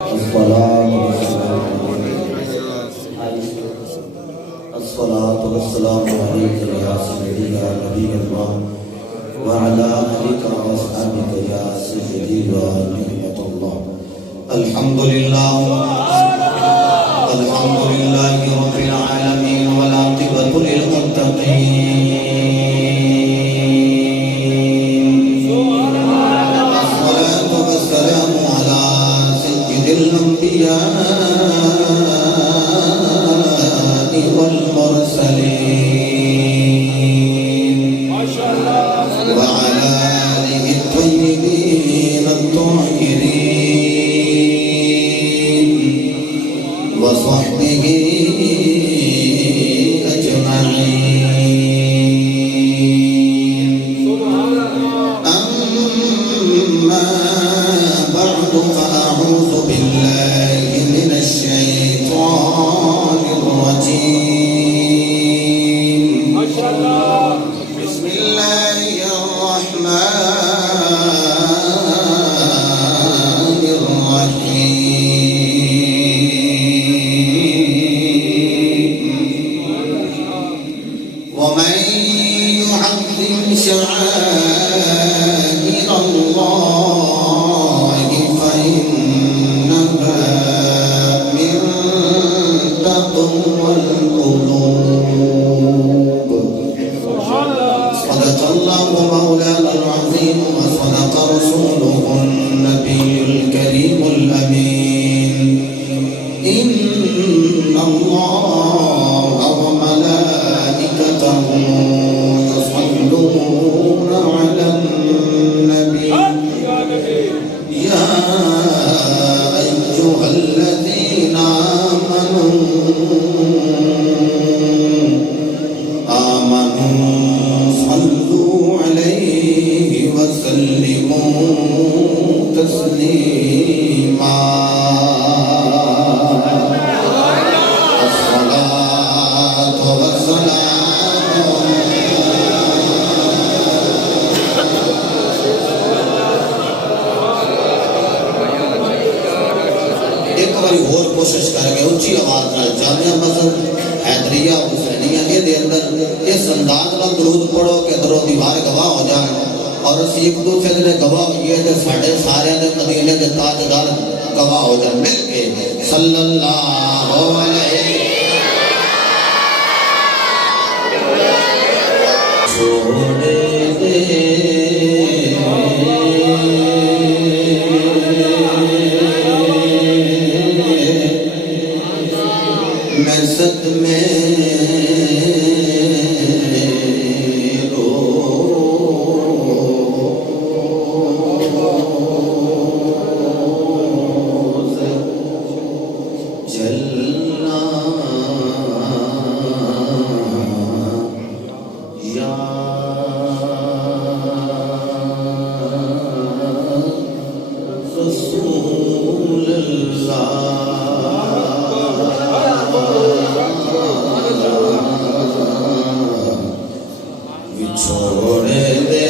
अस्सलातु वस्सलामु अलैका या सय्यदी या नबी अल्लाह व अला आलिका व अस्हाबिका या सय्यदी व नि'मतुल्लाह। अल्हम्दुलिल्लाहि रब्बिल आलमीन वल आक़िबतु लिल मुत्तक़ीन। अस्सलातु वस्सलामु अला सय्यिदिल अंबिया والمرسلين وعلى آله الطيبين الطاهرين وصحبه أجمعين. أما بعد فأعوذ بالله من الشيطان الرجيم. بسم الله الرحمن الرحيم. ومن يعظم شعائر الله فإنها من تقوى القلوب. صدق الله مولانا العظيم وصدق رسوله النبي الكريم الأمين. إن الله وملائكته يصلون على النبي يا أيها الذين آمنوا صلوا عليه وسلموا تسليما. الصلاة والسلام. एक बारी और कोशिश करके ऊंची आवाज नाल जामिया मस्जिद हैदरिया हुसैनिया के अंदर इस अंदाज में दुरूद पढ़ो कि दरो दीवार गवाह हो जाए और असी एक दूसरे के गवाह होइए ते साडे सारे दे मदीने दे ताजदार गवाह हो जाए मिल के सल्लल्लाहु अलैहि छोड़े दे मैं सद में जलना या रसूल अल्लाह छोड़े दे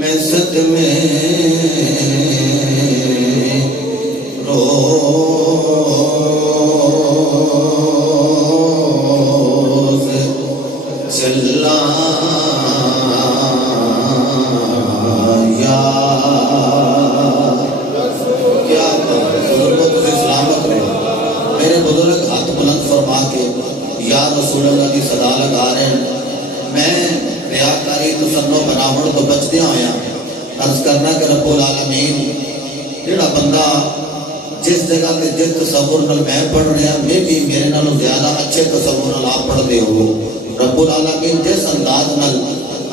मैं सद में रोज चला या क्या सलामत रहे। मेरे बुजुर्ग हाथ बुलंद फरमा के या रसूल अल्लाह की सदा लगा रहे हैं। मैं रियाकारी तसन्नो बनावण तो बचदे होया अर्ज करना कि रब्बुल आलमीन जेड़ा बंदा जिस जगह ते जिस तसव्वुर नाल मैं पढ़ रहा मैं भी मेरे नालों ज्यादा अच्छे तसव्वुर नाल आप पढ़दे हो। रब्बुल आलमीन जिस अंदाज नाल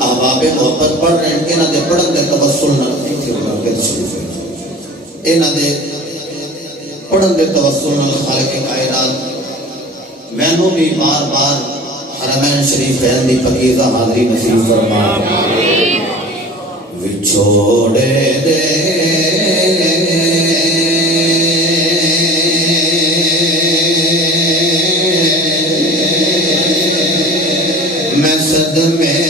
अहबाबे मोहब्बत पढ़ रहे हैं इन्हां दे पढ़न दे तवस्सुल नाल इन्हां दे पढ़न दे तवस्सुल नाल खालिक कायनात मैनू भी बार बार हरमैन शरीफ रहन दी फकीज़ा हाज़री नसीब फरमा। विछोड़े दे मैं सद में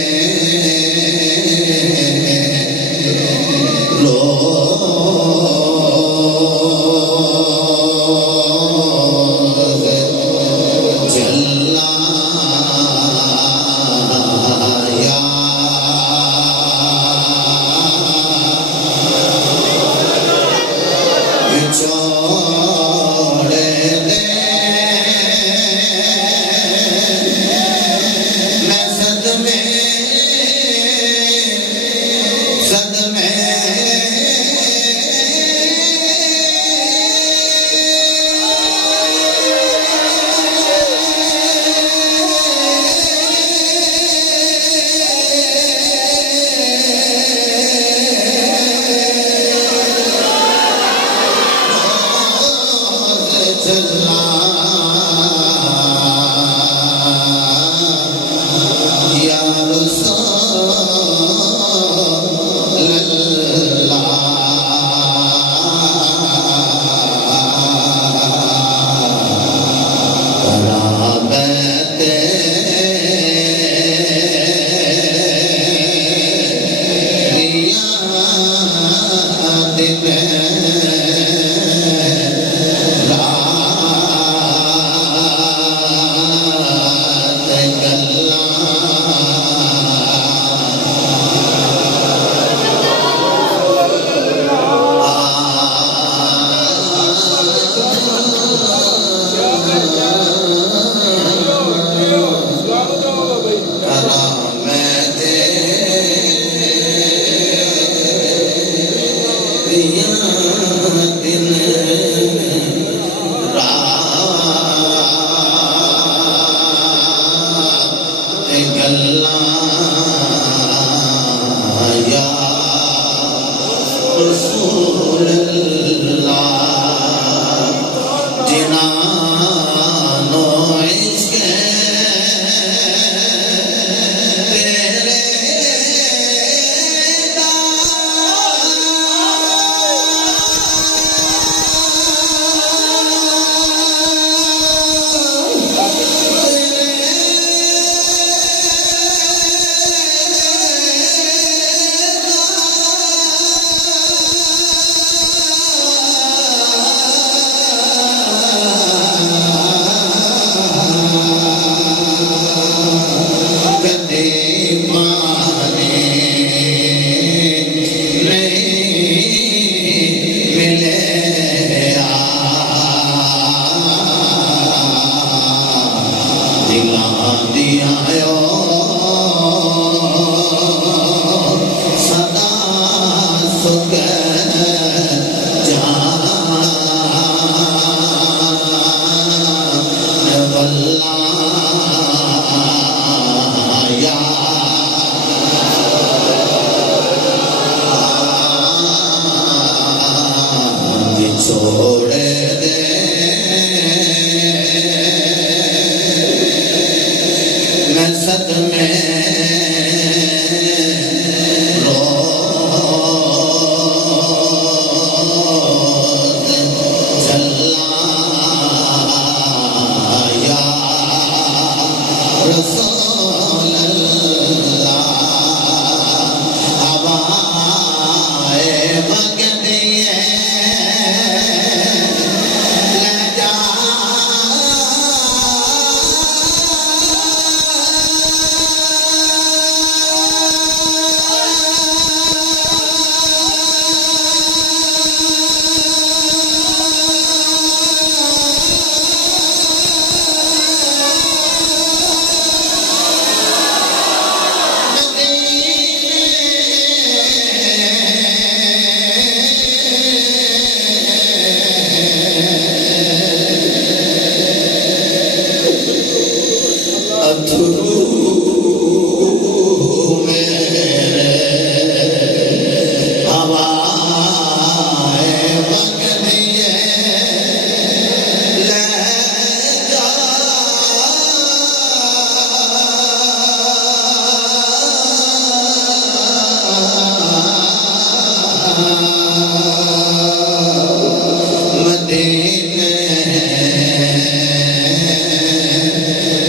मदीने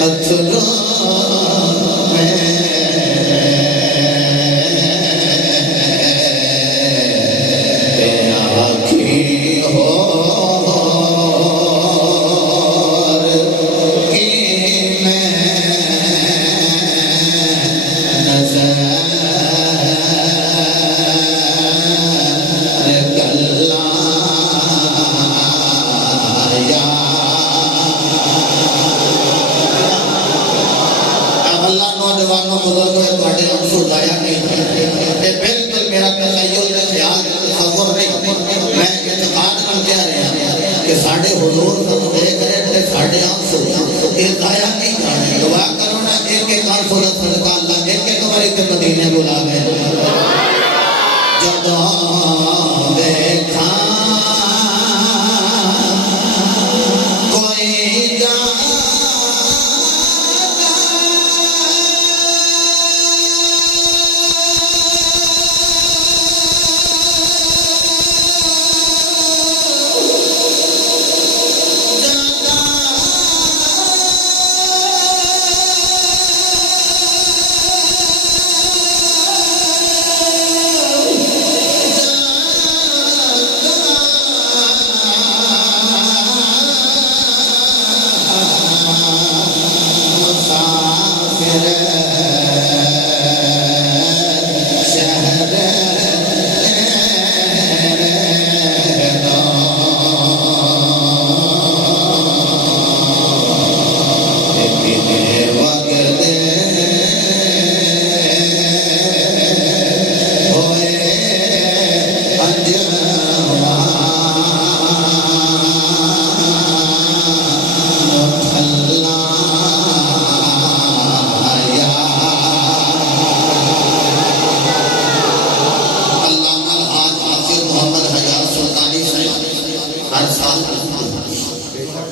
अथरों में आखी हो नौजवानों बुजुर्गों थोड़े आंसू लाया नहीं बिल्कुल मेरा तखय्युल का ख्याल तसव्वुर नहीं मैं इत्तेकाद नाल कह रहा कि साडे हुजूर सानू देख रहे ते साडे आंसू ये लाया नहीं जाने दुआ करो ना एक एक आंसू दा सदका अल्लाह एक एक बारी ते मदीने बुला ले जदों देखा कोई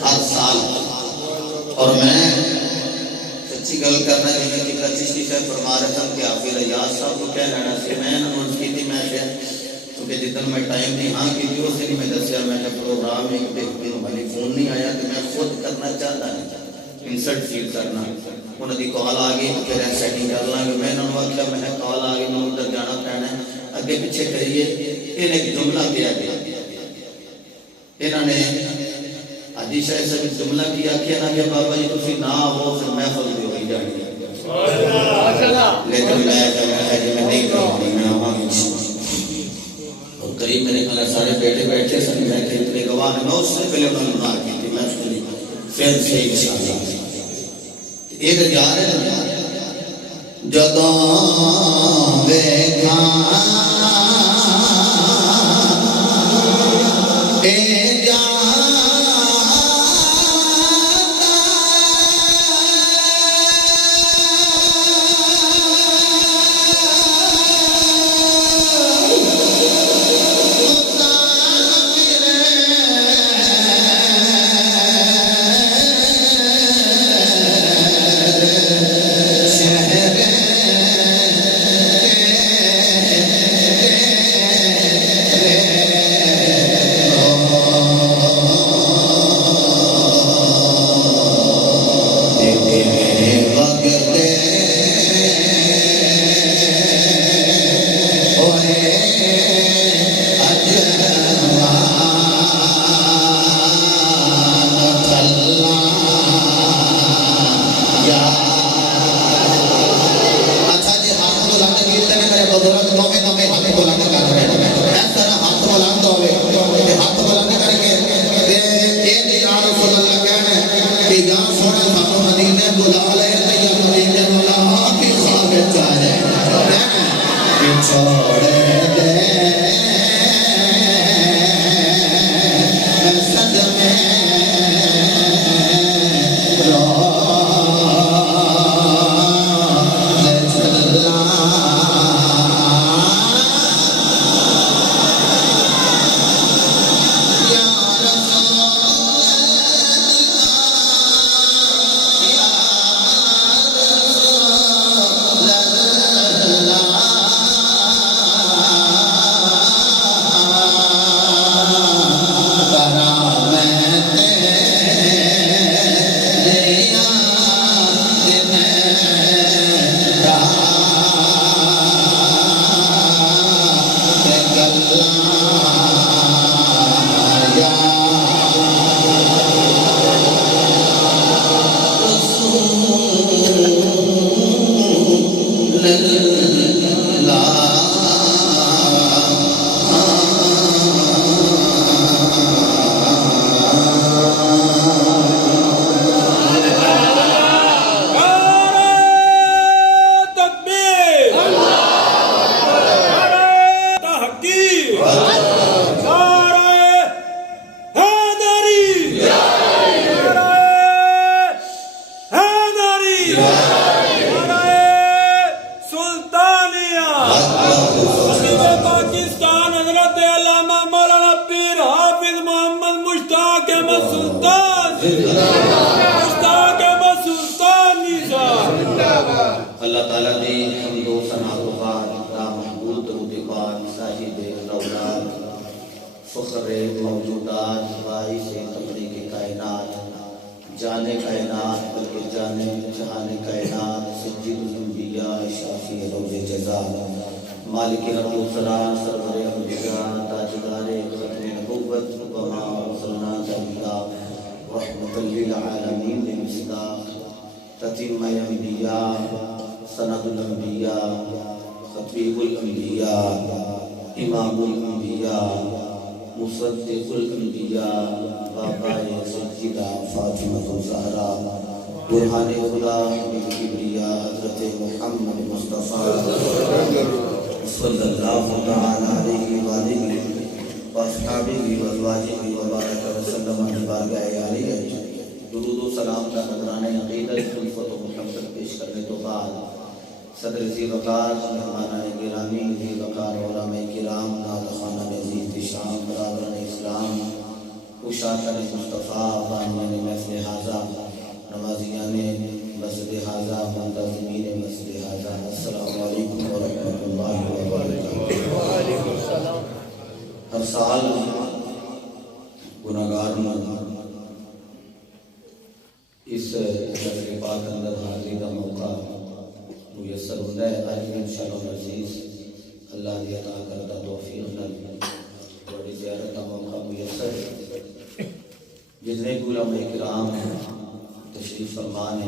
हर साल और मैं सच्ची गल करना जिम्मे कि चिश्ती साहब फरमा रहे थे कि आप रियाज साहब को क्या लेना से मैं अनाउंस की थी मैं क्योंकि जितन मैं टाइम नहीं हाँ की थी उस दिन मैं दसिया मैं प्रोग्राम एक दिन वाली फोन नहीं आया तो मैं खुद करना चाहता नहीं इंसर्ट फील करना उन्होंने कॉल आ गई फिर सैटिंग कर लाँगे मैं इन्होंने आख्या मैं कॉल आ गई मैं उधर जाना पैना अगे पिछे करिए इन्हें एक जुमला किया गया इन्होंने हाजी शाह साहब जुमला की आखिया ना कि बाबा जी तुम ना हो फिर महफल भी हो ही जानी लेकिन मैं नहीं करूँगी मैं आवांगी और करीब मेरे ख्याल सारे बेटे बैठे सन मैं इतने गवाह ने मैं उससे पहले उन्होंने बुला की थी मैं सुनी फिर से इंशाअल्लाह एक जा रहे जदों देखा औलाद फ़ख्र मौजूदात बाइस तख़लीक़ कायनात जाने कायनात बल्कि जाने जहाने कायनात सय्यिदुल अंबिया शाफ़ी रोज़े जज़ा मालिक रब्बुल सरवरे अंबिया ताजदारे ख़त्मे नबुव्वत व मा अरसलनाका इल्ला रहमतल लिल आलमीन बिमिस्दाक़ ततीम अंबिया सनदुल अंबिया खतीबुल अंबिया इमामुल अंबिया मुसद्दिक़ुल अंबिया बाबाए सय्यिदा फ़ातिमतुज़ ज़हरा बुरहाने खुदा किब्रिया हज़रत मुहम्मद मुस्तफ़ा सल्लल्लाहु तआला अलैहि व आलिहि व अस्हाबिही व अज़वाजिही व बारक व सल्लम की बारगाह आली है। दुरूद व सलाम का नज़राने अक़ीदत उल्फ़त व मोहब्बत पेश करने तो बाद सदर ज़ी वक़ार मेहमानान गिरामी ज़ी वक़ार उलमाए किराम नाज़खाना नज़ीर शाम बराबरान इस्लाम उशातन मुस्तफ़ा बानियान महफ़िल हाज़ा नवाज़ियान मस्जिद हाज़ा मुंतज़िमीन मस्जिद हाज़ा अस्सलामु अलैकुम व रहमतुल्लाहि व बरकातुहू। हर साल गुनाहगार इस नज़र पाक अंदर हाज़िरी का मौका मुयस्सर होता है। आज भी इंशाअल्लाह अज़ीज़ अल्लाह की अता करदा तौफीक नाल बड़ी ज़ियारत का मौका मुयस्सर जितने भी उलमाए किराम तशरीफ़ फरमा ने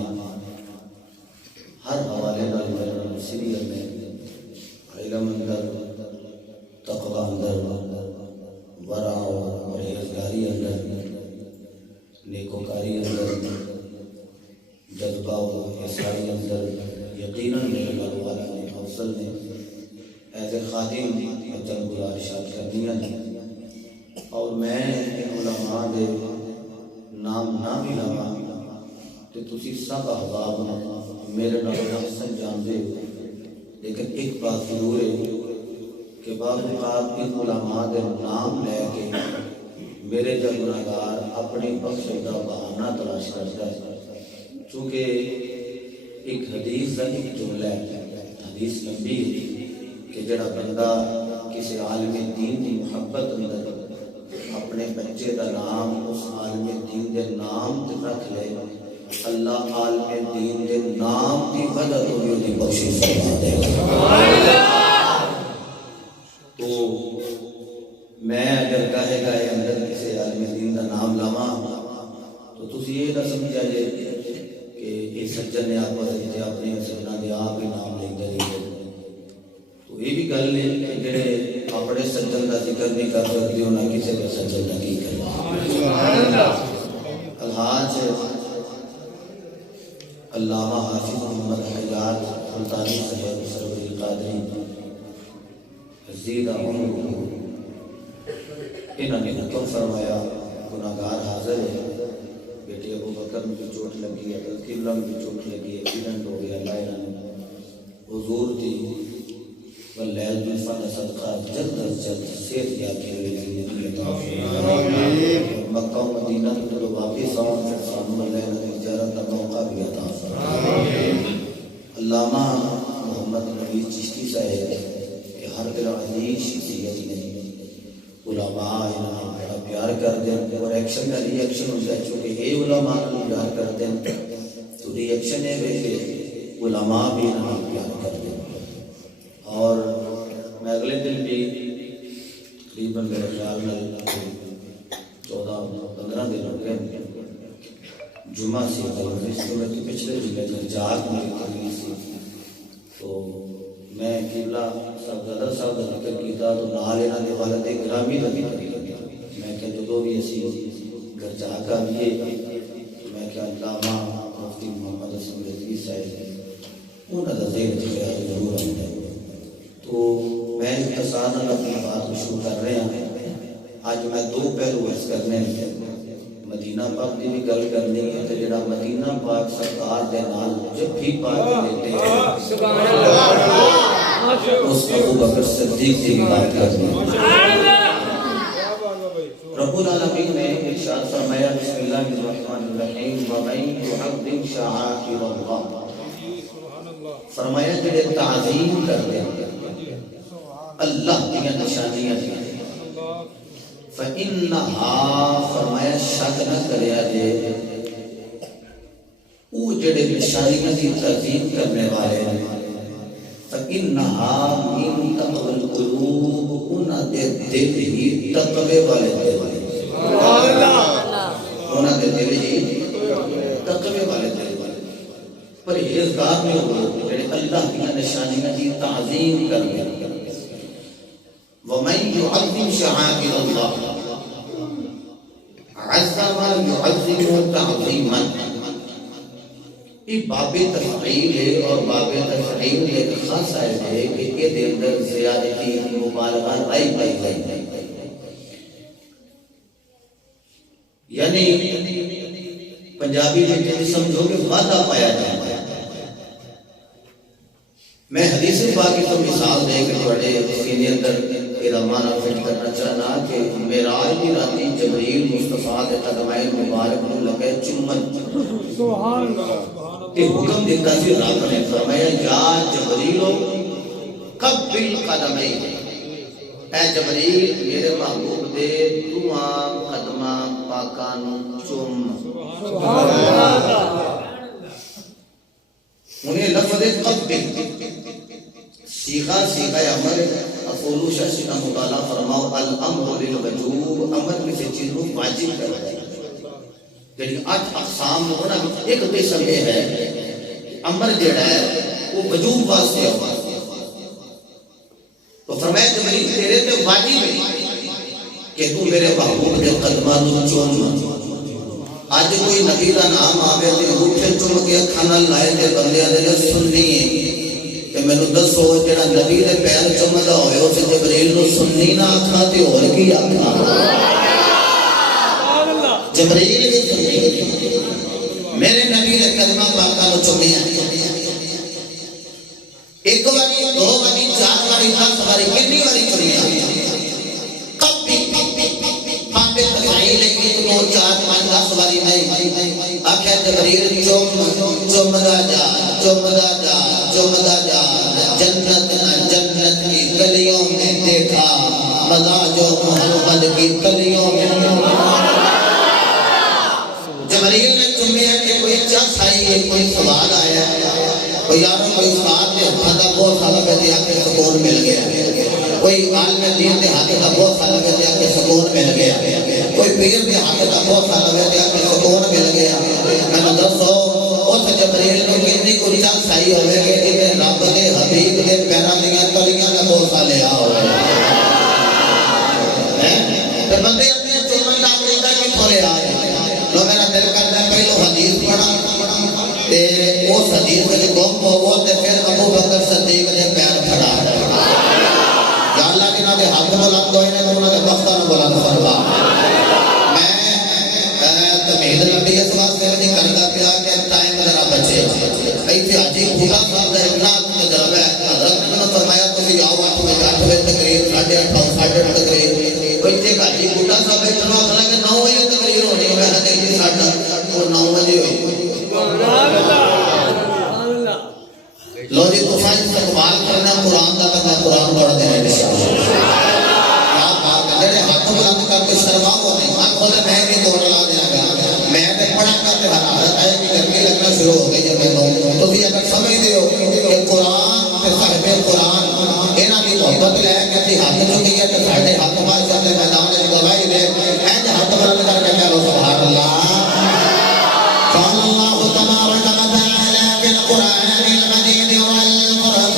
हर हवाले नाल सीरियल में इल्म अंदर तक़वा अंदर वरा और परहेज़गारी अंदर नेकोकारी अंदर जज्बा और इस्लाही अंदर यकीनन मेरे वाला ने अफसल ने ऐसे खादिम वतन गुज़ारिशात करनी है। और मैं उलमा दे नाम ना भी लवा तो तुसी सब अहबाब मेरे नाल हसन जानते हो, लेकिन एक बात जरूर है कि बाद इन उलमा दे नाम लैके मेरे जब गुनाहगार अपनी बख्शिश का बहाना तलाश करता है। चूँकि एक हदीस का एक जुमला है, हदीस लंबी है कि जड़ा बंदा किसी आलिम दीन की मुहब्बत अंदर अपने बच्चे का नाम उस आलिम दीन के नाम ते रख ले, अल्लाह आलिम दीन के नाम की वजह तो उसकी बख्शिश फरमा देगा। तो मैं अगर गाहे गाहे अंदर किसी आलिम दीन का नाम लावा तो तुसी ये ना समझा जे कि ये सज्जन ने आपस अपने सज्जना के आप ही नाम लेते रहिए। तो ये भी गल है कि जेड़े अपने सज्जन का जिक्र नहीं कर सकते हो ना किसी का सज्जन का की कर। अलहाज अल्लामा हाफिज मोहम्मद हयात सुल्तानी साहब सरवरी कादरी ज़ीदा उम्र इन्होंने हुक्म फरमाया गुनाहगार हाजिर है, बेटी अबू बकर में भी चोट लगी है, किबला में भी चोट लगी है, एक्सीडेंट हो गया, अल्लाह इन्होंने हुजूर दी वल्लैल जुल्फा का सदका जल्द अज जल्द सेहत याबी वाली ज़िंदगी अता फरमाए। मक्का और मदीना में तो वापस आओ फिर सानू अल्लाह ने ज़ियारत का मौका भी अता फरमाए। अल्लामा मोहम्मद नबी चिश्ती साहब के हर तरह अजीज शख्सियत ने उलमा इन्होंने बड़ा प्यार करते हैं और एक्शन का रिएक्शन होता है। चूँकि ये उलमा प्यार करते हैं तो रिएक्शन है वैसे उलमा भी इन्होंने प्यार करते हैं। और मैं अगले दिन भी तकरीबन मेरे ख्याल में 14-15 दिन हो गए जुम्मा से पिछले जिले में जाग मेरी तकलीफ थी। तो मैं किबला साहब दादा साहब का जिक्र किया तो नाल इन्हों के वालद गिरामी का जिक्र किया। मैं क्या जो भी असी घर जाग आइए तो मैं क्या अल्लामा मुफ्ती मोहम्मद हसन रिजवी साहब उन्होंने ज़हन जरूर आता है। तो मैं इख्तिसार अपनी बात शुरू कर रहा हूँ। आज मैं दो पहलू अर्ज करने मदीना पाक की भी गल करनी है तो जो मदीना पाक सरकार के नाल जब भी पाक देते हैं उस अबू बकर सिद्दीक की बात करनी है। रब्बुल आलमीन ने इरशाद फरमाया बिस्मिल्लाहिर्रहमानिर्रहीम व मन युअज़्ज़िम शआइरल्लाह, फरमाया जेड़े ताज़ीम करते हैं अल्लाह की निशानियां फइन्नहा फरमाया शक न करया जे वो जेड़े निशानियां की तज़ीम करने वाले हैं फइन्नहा मिन तक़वल कुलूब उन्हां दे दिल ही तक़वे वाले दिल सुभान अल्लाह उन्हां दे दिल ही तक़वे वाले दिल परहेज़गार में हो जेड़े अल्लाह की निशानियां की ताज़ीम करते हैं वमन युअज़्ज़िम शआइर अल्लाह अज़्ज़मा युअज़्ज़िमु तअज़ीमन ये बाबे तफ़रील है और बाबे तफ़रील एक खास है कि ये अंदर ज़ियादती मुबालगा नहीं पाई गई यानी पंजाबी में समझो कि वादा पाया जाता है मैं हदीस पाक की तो मिसाल दे के बड़े सीने अंदर एदा माना फिट करना चाहना कि मेराज की राती जबरील मुस्तफा के कदमैन मुबारक नु लगे चुम्मन सुभान अल्लाह ते हुक्म दिता सी रब ने फरमाया या जबरीलो कब्बिल कदमैन ऐ जबरील मेरे महबूब दे दुआ कदमा पाका नु चुम सुभान अल्लाह उन्हें लफ्ज़ कब्बिल सीखा सीखा अमर अफूलू शश का मुताला फरमाओ अल अम्र लिल वजूब अमर में से चीज को वाजिब कर है यानी 8 अक़साम में ना एक किस्म ये है अमर जेड़ा है वो वजूब वास्ते होगा तो फरमाया जबरील तेरे पे वाजिब है कि तू मेरे महबूब के कदमां नु चूम आज कोई नबी का नाम आवे ते उठे चुम के खाना लाए ते बंदे दे सुननी है ते मैनू दसो जेड़ा नबी दे पैर चुमदा होए उस जबरील नु सुननी ना आखा ते और की आखा सुभान अल्लाह जबरील भी सुननी मेरे नबी दे कदमा पाका नु चुमिया एक बारी दो बारी चार बारी 10 बारी कितनी बारी चुमिया कभी पापे तसाई लगी तो 4 5 10 बारी नहीं आखे जबरील चुमदा जा जन्नत की गलियों में देखा मज़ा जो मोहम्मद की गलियों में जबरील ने चुमिया कि कोई चख आई है कोई सवाल आया कोई यारों कोई साथ दे हाथ का बहुत साल लगे आके सुकून मिल गया कोई आलिम दीन के हाथ का बहुत साल लगे आके सुकून मिल गया कोई पीर के हाथ का बहुत साल लगे आके सुकून मिल गया मैंने दसो उस जबरील नु कितनी कुछ सही होवे कि इते रब दे हबीब दे पैरां दी कलियां का बोसा ले आओ हैं ते बंदे अपने चुमन दा तरीका की थोड़े आए लो मेरा दिल करदा है पहलो हदीस पढ़ा ते उस हदीस में गुम होवो ते फिर अबू बकर सिद्दीक दे पैर फड़ा या अल्लाह के नाम दे हाथ बुलंद होए ने उन्हां दे बख्तां नु बुलंद फरमा मैं तमीद लंबी इस वास्ते नहीं करदा पिया कि टाइम जरा बचे ऐसे हाजी खुदा साहब का इतना तजर्बा है हजरत ने फरमाया तुम आओ 8 बजे तकरीर 8:30 तकरीर कोई ते हाजी खुदा साहब इतना अगला के 9 बजे तकरीर होनी है मैंने देखी 8:30 और 9 बजे हुई सुभान अल्लाह लो जी तो फाइल इस्तेमाल करना कुरान का करना कुरान पढ़ देना इंशाअल्लाह क्या बात है जेड़े हाथ बुलंद करके शर्माओ नहीं मैं खुद मैं भी दौड़ ला देगा मैं ते पढ़ा करते हालत है कि गर्मी लगना शुरू हो गई जब मैं तो भी अगर समझते हो कि कुरान ते साहिबे कुरान इना दी मोहब्बत ले के हाथ चुकी है तो साडे हाथ बाहर चलते मैदान में गवाही दे ऐसे हाथ बुलंद करके कहो सुभान अल्लाह अल्लाह तबारक व तआला बिल कुरानिल मजीद वल कुरान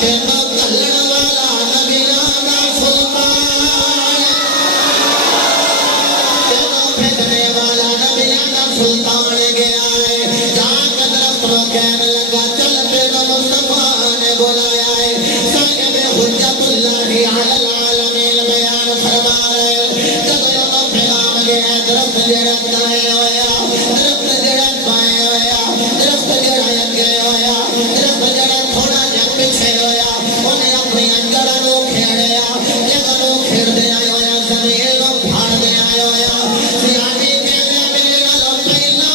तेनों कल्लण वाला नबियां दा सुल्तान, तेनों भेजने वाला नबियां दा सुल्तान गया है। जाके दरख्त को कहने लगा चल तेनों मुस्तफा ने बुलाया है। साहिब हुज्जतुल्लाहि अलल आलमीन बयान फरमा रहे जब उन्होंने पैगाम गया दरख्त जेड़ा दाएं होया, दरख्त जेड़ा बाएं होया, दरख्त जेड़ा अगे होया, दरख्त जेड़ा थोड़ा जिहा पिछे होया, उन्हें अपनी जड़ां नूं खेड़िया, जड़ां नूं खेड़दे आया होया ज़मीन नूं फाड़दे आया होया। सियाणी कहंदे मेरे नालों पहला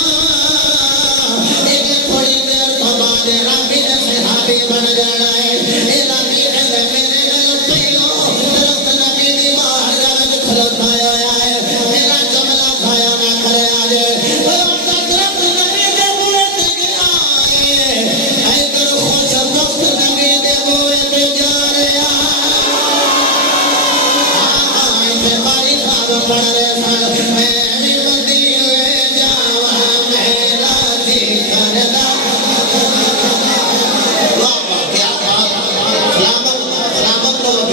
इहने थोड़ी देर तो बाद राबी दे सहाबी बन जाना है। ए राबी कहंदे मेरे नालों पहलो दरख्त नबी दी बारगाह विच खलोता होया है। मेरा जुमला खाया ना करे आजे ओ अपना दरख्त नबी दे बूहे ते गया है। इधर खुश वक्त नबी दे बूहे ते जा रहा इथे बारी साहब पढ़ रहे सन मैं भी मदीने जावा मेरा जी करदा। वाह वाह क्या बात, सलामत सलामत लोग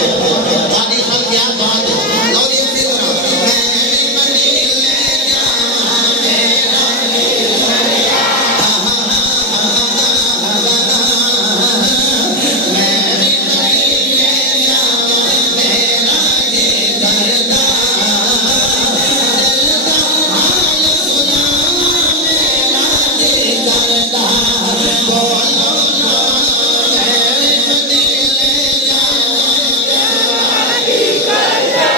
दादी खान क्या बात है। लो जी इसी तरह मैं भी मदीने जावा मेरा मैं भी मदीने जावा मेरा जी करदा। दिल दा हाल सुना मेरा जी करदा। बोलो ना मैं भी मदीने जावा मेरा जी करदा।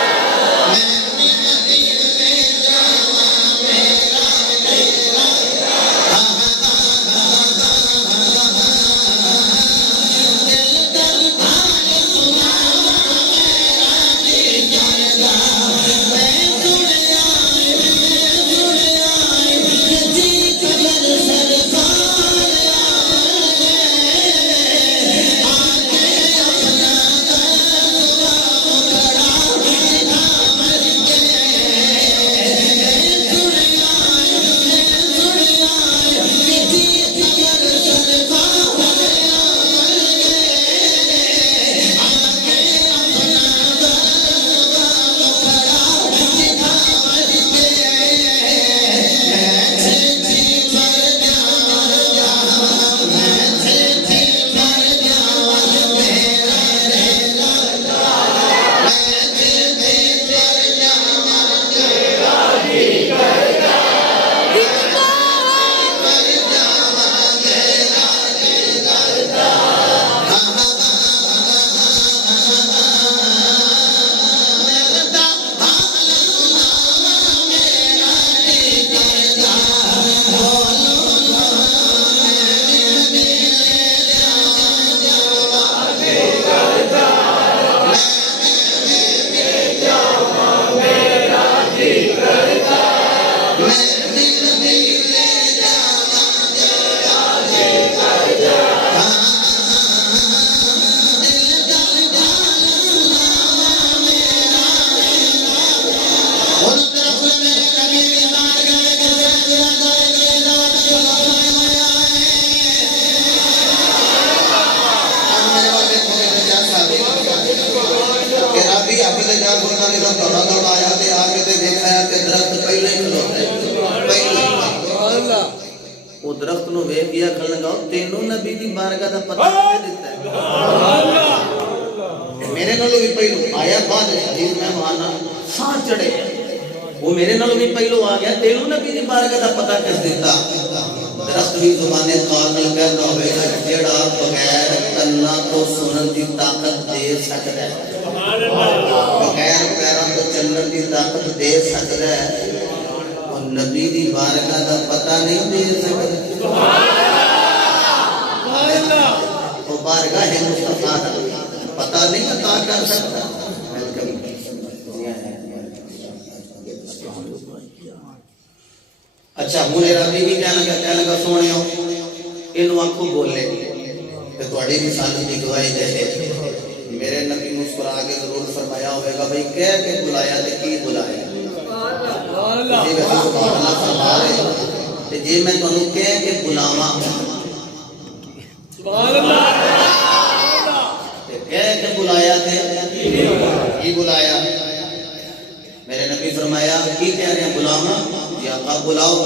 मैं भी मदीने जावा मेरा जी करदा। दिल दा हाल सुना मेरा जी करदा। मैं सुनिया जी कदर सरकार आके अपना दरवा मुखड़ा दिखा मर के। सुनिया जी कदर सरकार आके अपना दरवा मुखड़ा दिखा मर के। मैं छेती मर जावा मैं छेती मर जावा मेरा रेला मैं छेती मर जावा मेरा जी करदा। मर जावा मेरा जी करदा। दिल दा हाल सुनावा मेरा जी करदा। बोलो ना मैं भी मदीने जावा जी करदा। मैं भी जावा मेरा जी करदा। मैं भी मदीने जावा जी करदा। दिल दा हाल सुनावा मेरा उन तरफ मेरे नबी की बारगाह में गिरजा गिरा गिरा खलोता होया है। मेरे वाल देखो मेरे जैसा भी कि राबी अपने जा बोलना ने दौड़ा दौड़ाया ते आके ते देखा कि दरख्त पहले ही खलोता है पहले अल्लाह वो दरख्त नु वेख गया खल लगाओ तेनों नबी दी बारगाह दा पता नहीं देता है अल्लाह। मेरे नालों भी पहलू आया बाद हदीस में माना सांस चढ़े वो मेरे नालों भी पहलू आ गया तेनों नबी दी बारगाह दा पता किस देता। दरख्त भी जुबाने कामिल कहना होगा जेड़ा बगैर कन्ना तो सुनन दी ताकत दे सकता है, बगैर पैरों तो चलने की ताकत दे सकता है और नबी दी बारगाह दा पता नहीं दे सकता। वो बारगाह है मुस्तफा दा पता नहीं अता कर सकता। अच्छा हूँ रबी भी कह लगा सोने इन आखो बोले तो थोड़ी भी साली की गवाही दे मेरे नबी मुस्कुरा के जरूर फरमाया होगा भाई कह के बुलाया तो की बुलाया जे मैं तुहानू कह के बुलावा की बुलाया? मेरे नबी फरमाया की कह रहे हैं बुलावा? जी आका बुलाओ।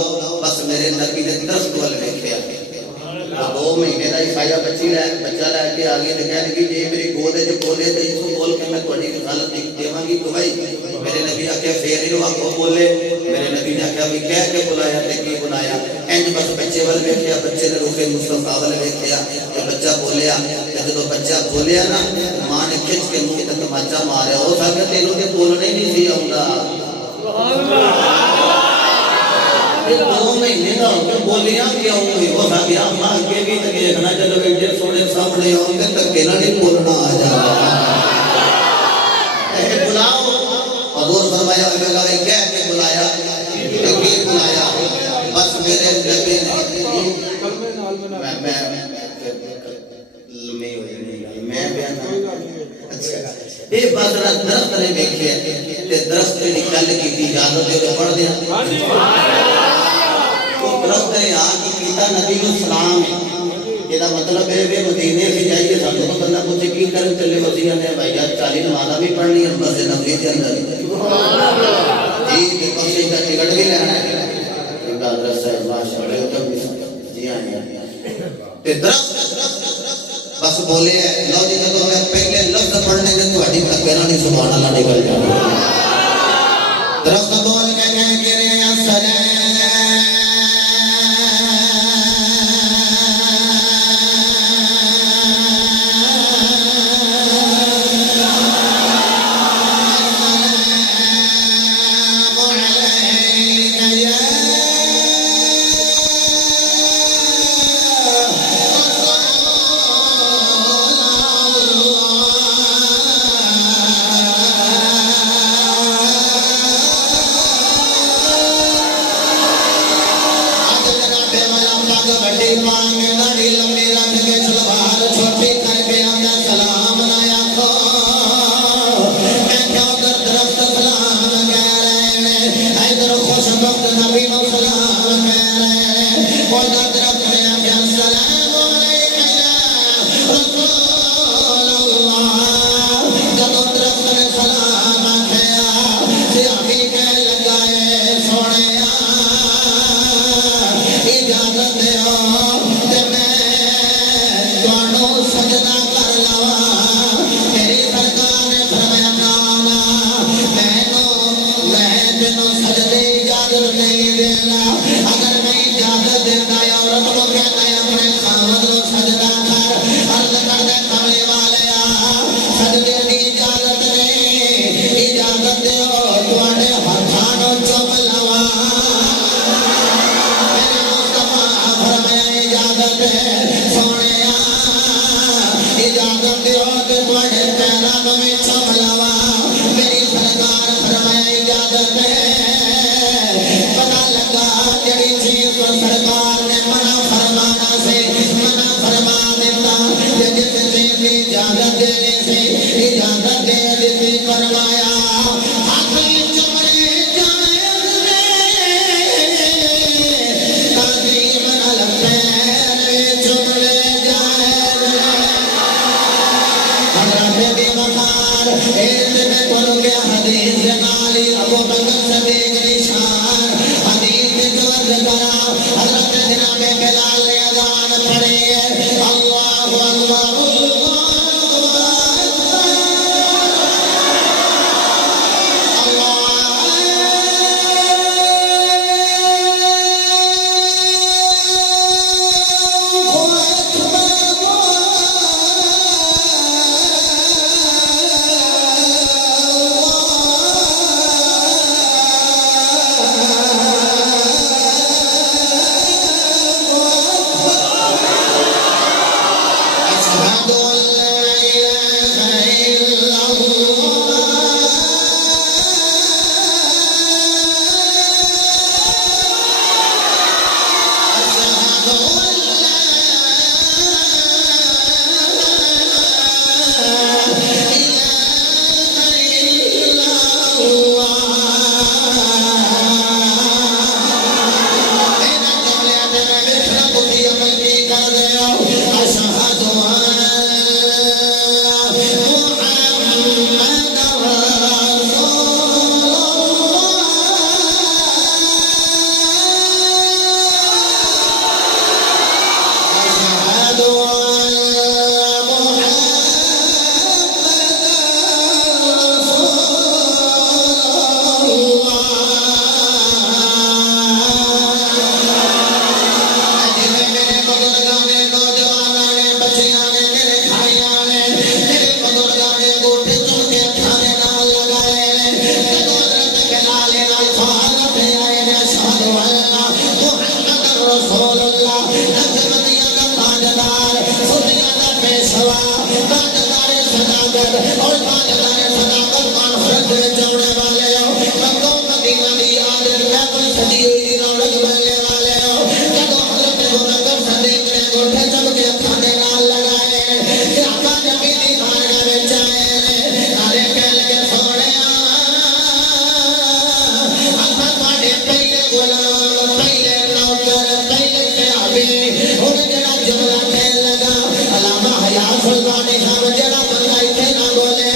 बस मेरे नबी ने दरख्त वाल देखा, 2 महीने का ईसाया बच्चा लैके आ गई, कह लगी जे मेरी गोद बोले तो इसको बोल के मैं थोड़ी रिसालत देवांगी गवाही। मेरे नबी आख्या फिर इन्हों आखो बोले। मेरे नबी ने आख्या भी कह के बुलाया ते की बुलाया? इंज बस बच्चे वाल देखा, बच्चे ने रुके मुस्तफा वाल देखा ते बच्चा बोलिया। जो बच्चा बोलिया ना, मां ने खिंच के मुंह ते तमाचा मारिया। हो सकता तेनों ते बोलना ही नहीं सी आउंदा। 2 महीने का होकर बोलिया क्यों हुई? हो सकता अम्मा अगे भी तो देखना, चलो बेटे सोने सामने आओगे धक्के ना नहीं बोलना आ जाएगा। बुलाओ हजूर फरमाया कह के बुलाया, बुलाया। बस मेरे नबी मैं ये बादरा दरख्त ने देखे ते दरख्त की गल की इजाजत दे पढ़ दिया। तो दरख्त ने आके कीता नबी को सलाम है। ਇਹਦਾ मतलब है वे मदीने से जाइए सानू तो बंदा पूछे की करन चले वसिया ने भाई यार 40 नमाज़ भी पढ़नी है मस्जिद नबवी के अंदर। सुभान अल्लाह। जी बस का टिकट भी लेना है। इनका दरस है माशाअल्लाह तो जी हां ते दरख्त बस बोले लो जी तो मैं पहले लफ्ज पढ़ने में तुम्हारी तकबीर नहीं सुभान अल्लाह निकल जाती। दरख्त बोल के कह के रे अस्सलाम सुल्तान साहब जरा बंदा इथे ना बोले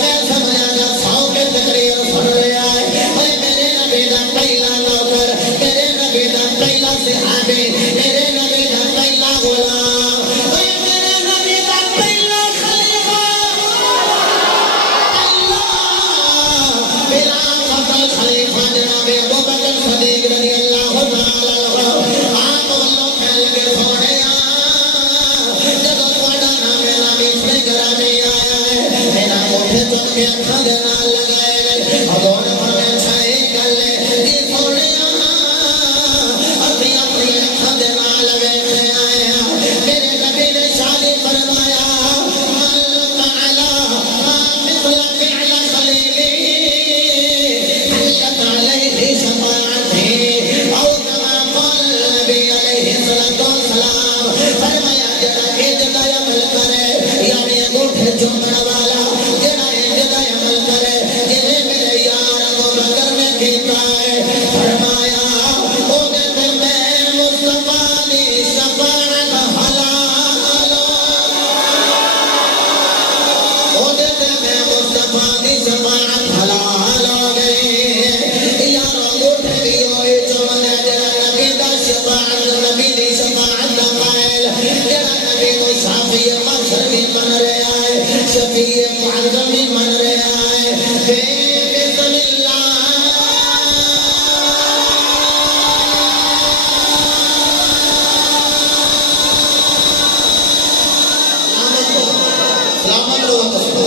मैं समझा जा 100 के तकरीर सुन लिया है मेरे नबी दा पहला नौकर मेरे नबी दा पहला सहाबी मेरे नबी दा पहला गुलाम मेरे नबी दा पहला खलीफा खलीफा जनाब अबू बकर सिद्दीक रज़ी अल्लाह तआला अन्हु आप वल्लों कह लगे सोने जदों तुहाडा नाम नामी अपने घर में आया है मेरा मोठे चुम के अखां दे नाल लगाए ने हज़ूर फरमाया अच्छा एक गल है जी सोने असीं अपनी अखां दे नाल वेखे आए हैं मेरे नबी ने शादी फरमाया अल्लाह तआला मिसल फिअल खलीली عليه شفاعته او كما قال النبي عليه الصلاه والسلام فرمایا جڑا اجدا عمل کرے یعنی انگوٹھے چومن والا جڑا اجدا عمل کرے جے میرے یار ابو بکر نے کیتا ہے فرمایا او دے میں مصطفی دی شفاعت حلال او دے میں مصطفی دی شفاعت حلال ہو گئی शफीए मुअज़्ज़म मन रहा है बिस्मिल्लाह सलामत रहो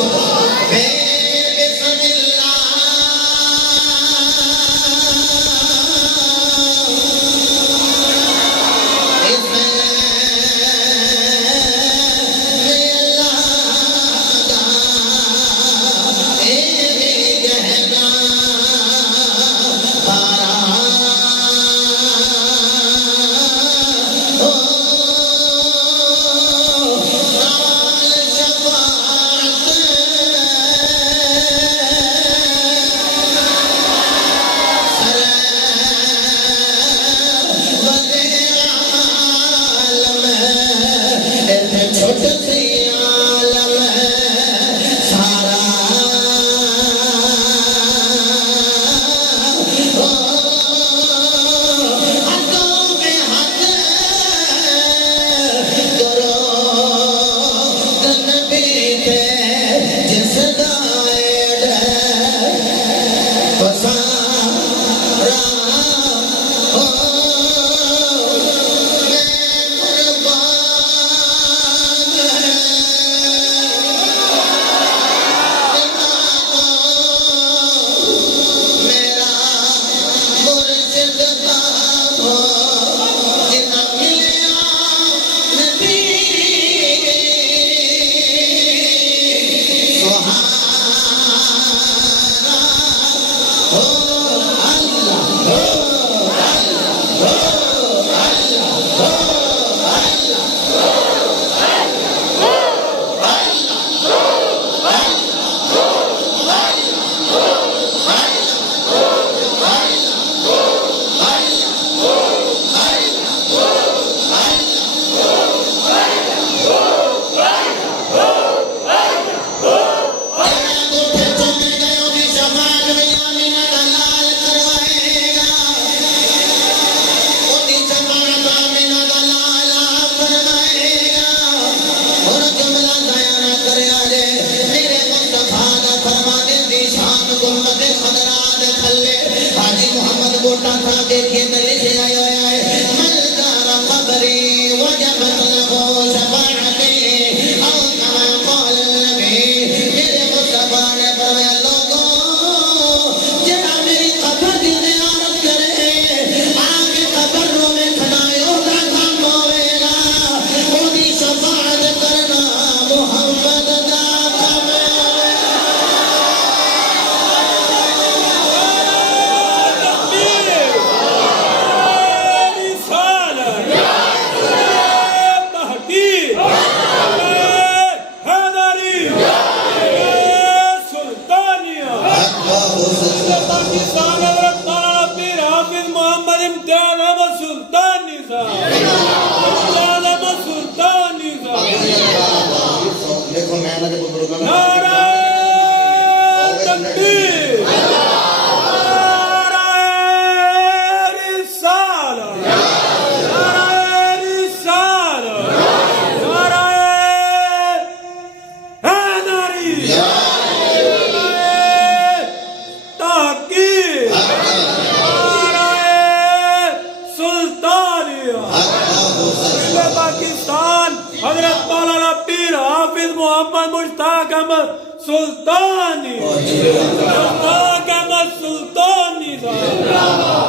हाफिज मोहम्मद मुश्ताक अहमद सुल्तानी, मुश्ताक अहमद सुल्तानी साहब,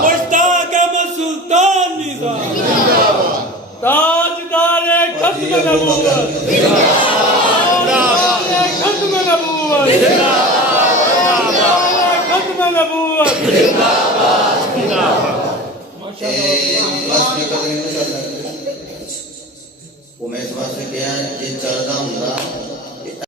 मुश्ताक अहमद सुल्तानी साहब, ताजदार खत्म नबूवत, खत्म नबूवत, खत्म नबूवत। वो मैं इस बात से क्या ये चलता हूँ